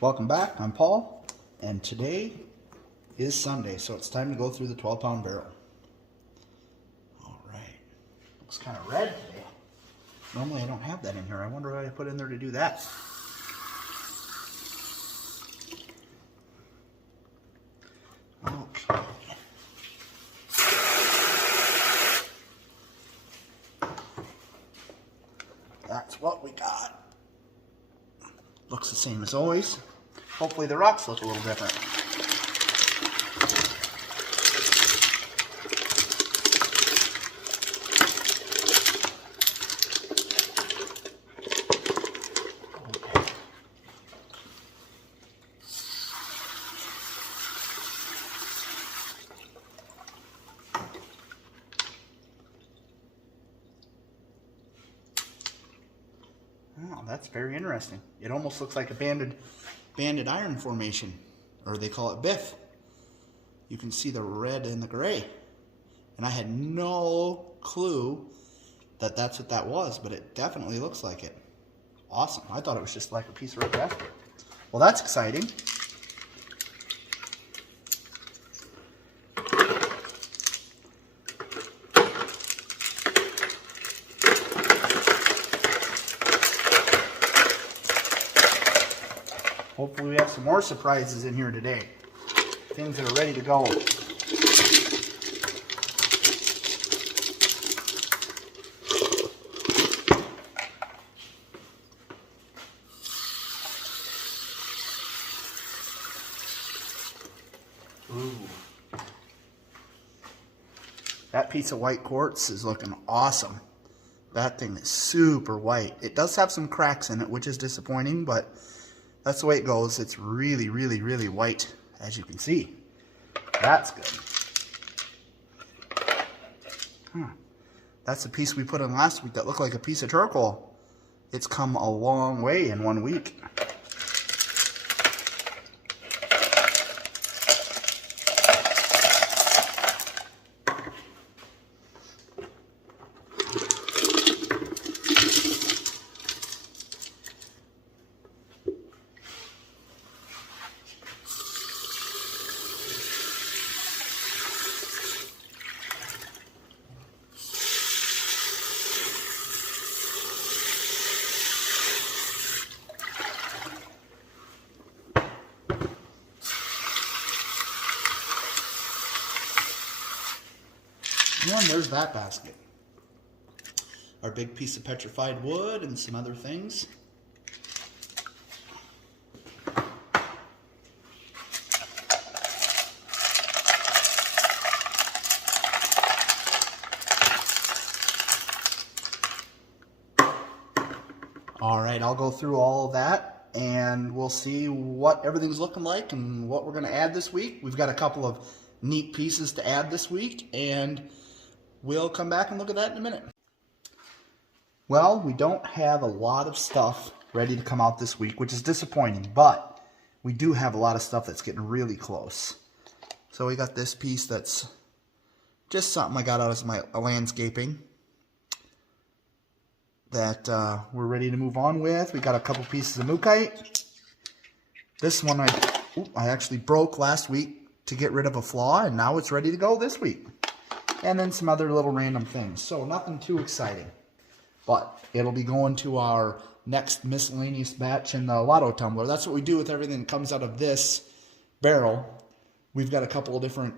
Welcome back, I'm Paul, and today is Sunday, so it's time to go through the 12-pound barrel. Alright, looks kind of red today. Normally I don't have that in here. I wonder what I put in there to do that. Okay. That's what we got. Looks the same as always. Hopefully the rocks look a little different. Oh, that's very interesting. It almost looks like a banded iron formation, or they call it biff. You can see the red and the gray. And I had no clue that that's what that was, but it definitely looks like it. Awesome. I thought it was just like a piece of red jasper. Well, that's exciting. Hopefully we have some more surprises in here today. Things that are ready to go. Ooh. That piece of white quartz is looking awesome. That thing is super white. It does have some cracks in it, which is disappointing, but that's the way it goes. It's really, really, really white, as you can see. That's good. That's the piece we put in last week that looked like a piece of charcoal. It's come a long way in 1 week. And there's that basket. Our big piece of petrified wood and some other things. Alright, I'll go through all of that and we'll see what everything's looking like and what we're going to add this week. We've got a couple of neat pieces to add this week, and we'll come back and look at that in a minute. Well, we don't have a lot of stuff ready to come out this week, which is disappointing, but we do have a lot of stuff that's getting really close. So we got this piece that's just something I got out of my landscaping that we're ready to move on with. We got a couple pieces of mookaite. This one I actually broke last week to get rid of a flaw, and now it's ready to go this week. And then some other little random things. So nothing too exciting. But it'll be going to our next miscellaneous batch in the lotto tumbler. That's what we do with everything that comes out of this barrel. We've got a couple of different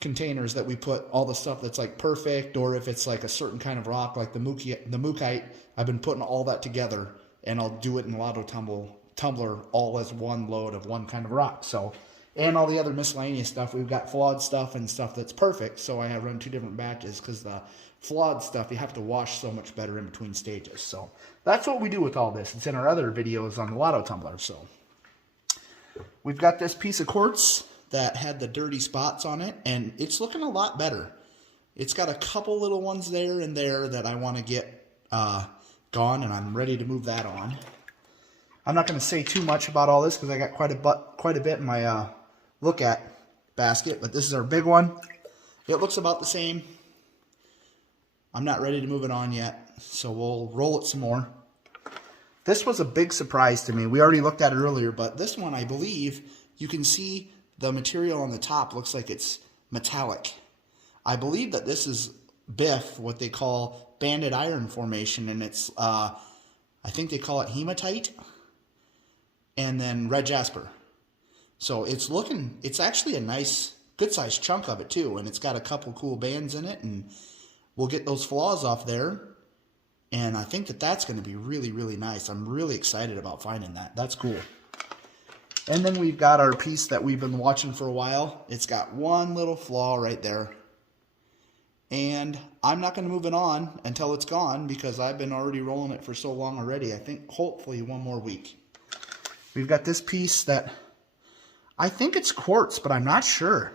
containers that we put all the stuff that's like perfect, or if it's like a certain kind of rock like the mookaite, I've been putting all that together, and I'll do it in the lotto tumbler all as one load of one kind of rock. So, and all the other miscellaneous stuff, we've got flawed stuff and stuff that's perfect, so I have run 2 different batches because the flawed stuff you have to wash so much better in between stages. So that's what we do with all this. It's in our other videos on the lotto tumbler. So we've got this piece of quartz that had the dirty spots on it, and it's looking a lot better. It's got a couple little ones there and there that I want to get gone, and I'm ready to move that on. I'm not going to say too much about all this because I got quite a bit in my look at basket, but this is our big one. It looks about the same. I'm not ready to move it on yet, so we'll roll it some more. This was a big surprise to me. We already looked at it earlier, but this one, I believe, you can see the material on the top looks like it's metallic. I believe that this is BIF, what they call banded iron formation, and it's, I think they call it hematite, and then red jasper. So it's actually a nice, good-sized chunk of it too, and it's got a couple cool bands in it, and we'll get those flaws off there. And I think that that's going to be really, really nice. I'm really excited about finding that. That's cool. And then we've got our piece that we've been watching for a while. It's got one little flaw right there. And I'm not going to move it on until it's gone because I've been already rolling it for so long already. I think hopefully one more week. We've got this piece that I think it's quartz, but I'm not sure.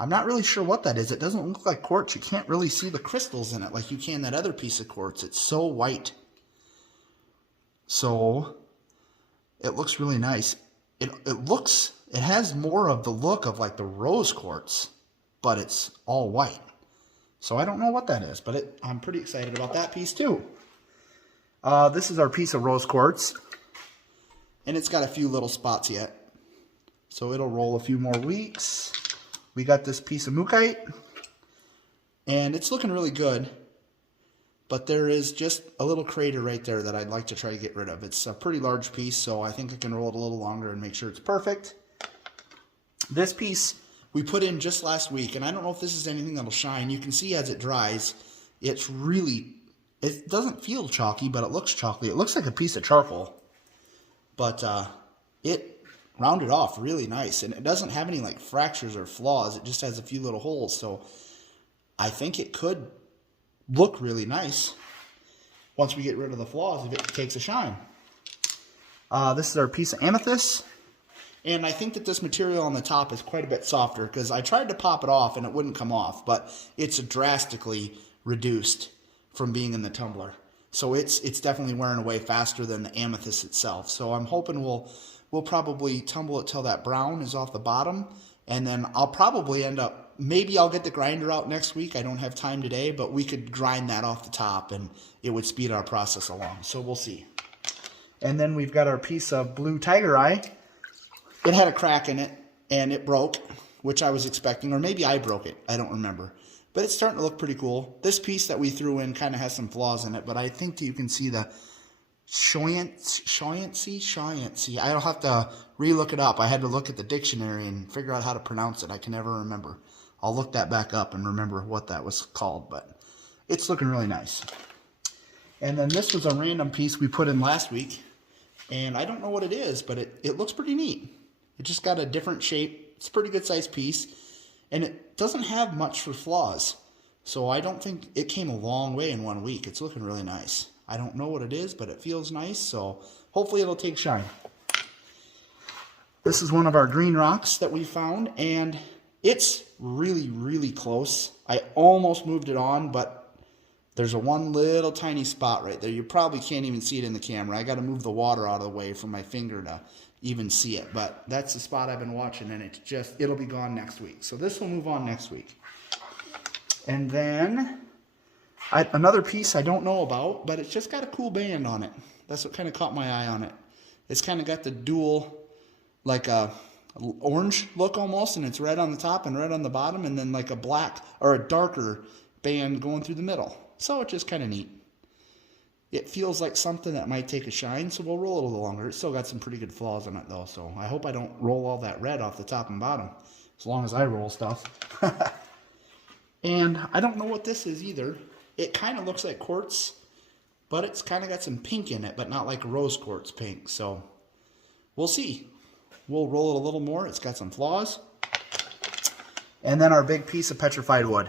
I'm not really sure what that is. It doesn't look like quartz. You can't really see the crystals in it like you can that other piece of quartz. It's so white. So it looks really nice. It has more of the look of like the rose quartz, but it's all white. So I don't know what that is, but I'm pretty excited about that piece too. This is our piece of rose quartz, and it's got a few little spots yet. So it'll roll a few more weeks. We got this piece of mookaite, and it's looking really good, but there is just a little crater right there that I'd like to try to get rid of. It's a pretty large piece, so I think I can roll it a little longer and make sure it's perfect. This piece we put in just last week, and I don't know if this is anything that'll shine. You can see as it dries, it doesn't feel chalky, but it looks chalky. It looks like a piece of charcoal, but it rounded off really nice, and it doesn't have any like fractures or flaws. It just has a few little holes, so I think it could look really nice once we get rid of the flaws if it takes a shine. This is our piece of amethyst, and I think that this material on the top is quite a bit softer because I tried to pop it off and it wouldn't come off, but it's drastically reduced from being in the tumbler. So it's definitely wearing away faster than the amethyst itself. So I'm hoping we'll probably tumble it till that brown is off the bottom, and then I'll probably end up, maybe I'll get the grinder out next week. I don't have time today, but we could grind that off the top and it would speed our process along. So we'll see. And then we've got our piece of blue tiger eye. It had a crack in it and it broke, which I was expecting, or maybe I broke it. I don't remember. But it's starting to look pretty cool. This piece that we threw in kind of has some flaws in it, but I think that you can see the Shoyancy. I'll have to re-look it up. I had to look at the dictionary and figure out how to pronounce it. I can never remember. I'll look that back up and remember what that was called, but it's looking really nice. And then this was a random piece we put in last week, and I don't know what it is, but it looks pretty neat. It just got a different shape. It's a pretty good sized piece, and it doesn't have much for flaws. So I don't think it came a long way in 1 week. It's looking really nice. I don't know what it is, but it feels nice, so hopefully it'll take shine. This is one of our green rocks that we found, and it's really, really close. I almost moved it on, but there's one little tiny spot right there. You probably can't even see it in the camera. I got to move the water out of the way from my finger to even see it, but that's the spot I've been watching, and it'll be gone next week. So this will move on next week. And then another piece I don't know about, but it's just got a cool band on it. That's what kind of caught my eye on it. It's kind of got the dual, like a orange look almost, and it's red on the top and red on the bottom, and then like a black or a darker band going through the middle. So it's just kind of neat. It feels like something that might take a shine, so we'll roll it a little longer. It's still got some pretty good flaws in it though, so I hope I don't roll all that red off the top and bottom, as long as I roll stuff. And I don't know what this is either. It kind of looks like quartz, but it's kind of got some pink in it, but not like rose quartz pink. So we'll see. We'll roll it a little more. It's got some flaws. And then our big piece of petrified wood.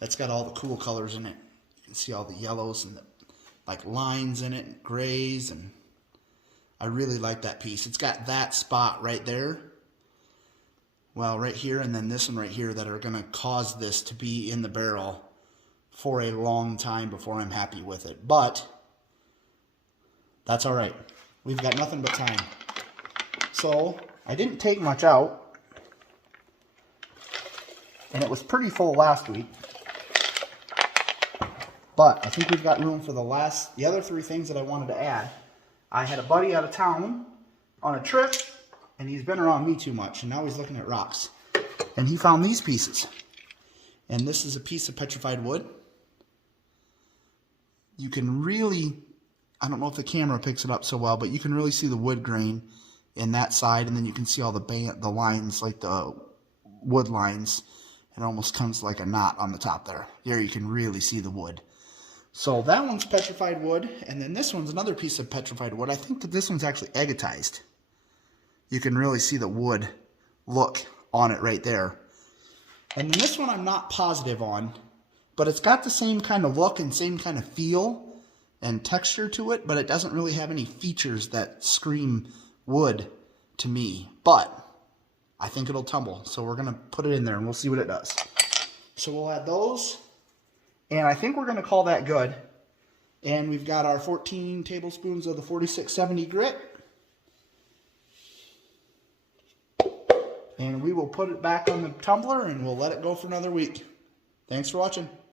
That's got all the cool colors in it. You can see all the yellows and the like lines in it, and grays, and I really like that piece. It's got that spot right there. Well, right here, and then this one right here that are going to cause this to be in the barrel for a long time before I'm happy with it. But that's all right. We've got nothing but time. So I didn't take much out, and it was pretty full last week. But I think we've got room for the other three things that I wanted to add. I had a buddy out of town on a trip, and he's been around me too much, and now he's looking at rocks. And he found these pieces. And this is a piece of petrified wood. You can really, I don't know if the camera picks it up so well, but you can really see the wood grain in that side, and then you can see all the lines, like the wood lines. It almost comes like a knot on the top there. There you can really see the wood. So that one's petrified wood, and then this one's another piece of petrified wood. I think that this one's actually agatized. You can really see the wood look on it right there. And then this one I'm not positive on, but it's got the same kind of look and same kind of feel and texture to it, but it doesn't really have any features that scream wood to me. But I think it'll tumble, so we're going to put it in there and we'll see what it does. So we'll add those, and I think we're going to call that good. And we've got our 14 tablespoons of the 4670 grit. And we will put it back on the tumbler and we'll let it go for another week. Thanks for watching.